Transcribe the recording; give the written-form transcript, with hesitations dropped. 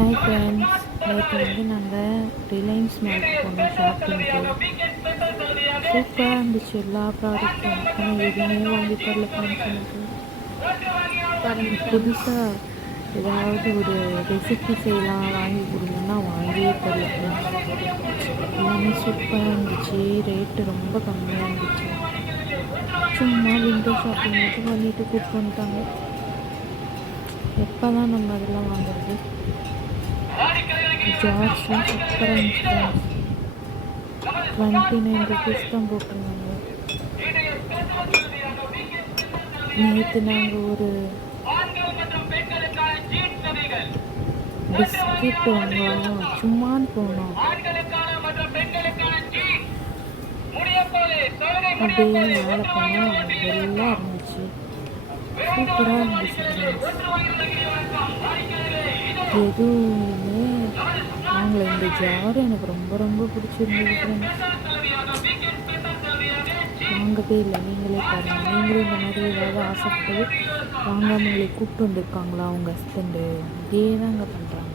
Hi friends, நேற்று நாங்கள் Reliance மாலுக்கு போனோம் ஷாப்பிங்க்கு. சூப்பராக இருந்துச்சு எல்லா ப்ராடக்ட்டும். ஆனால் எதுவுமே வாங்கி தரல ஃப்ரெண்ட்ஸ். எனக்கு புதுசாக ஏதாவது ஒரு ரெசிபி செய்யலாம் வாங்கி கொடுங்கன்னா வாங்கியே தரல ஃப்ரெண்ட்ஸ். எல்லாமே சூப்பராக இருந்துச்சு, ரேட்டு ரொம்ப கம்மியாக இருந்துச்சு. சும்மா விண்டோ ஷாப்பிங் மட்டும் பண்ணிட்டு கூப்பிட்டு வந்துட்டாங்க. எப்போ தான் நம்ம அதெல்லாம் வாங்குறது? ஜார்ஸ்லாம் சூப்பராக இருந்துச்சு. 29 rupees தான் போட்டிருந்தாங்க. நேற்று நாங்கள் ஒரு பிஸ்கெட் வாங்கலாம் சும்மான்னு போனோம். அப்படியே மேலே போனால் எல்லாம் இருந்துச்சு, சூப்பராக இருந்துச்சு. எதுவுமே வாங்கலை. இந்த ஜார் எனக்கு ரொம்ப ரொம்ப பிடிச்சிருந்தது ஃப்ரெண்ட்ஸ். வாங்கவே இல்லை. நீங்களே பாருங்கள். நீங்களும் இந்த மாதிரி ஏதாவது ஆசைப்பட்டு வாங்காமல் உங்களை கூப்பிட்டு வந்திருக்காங்களா உங்கள் ஹஸ்பண்டு? இதே தாங்க பண்ணுறாங்க.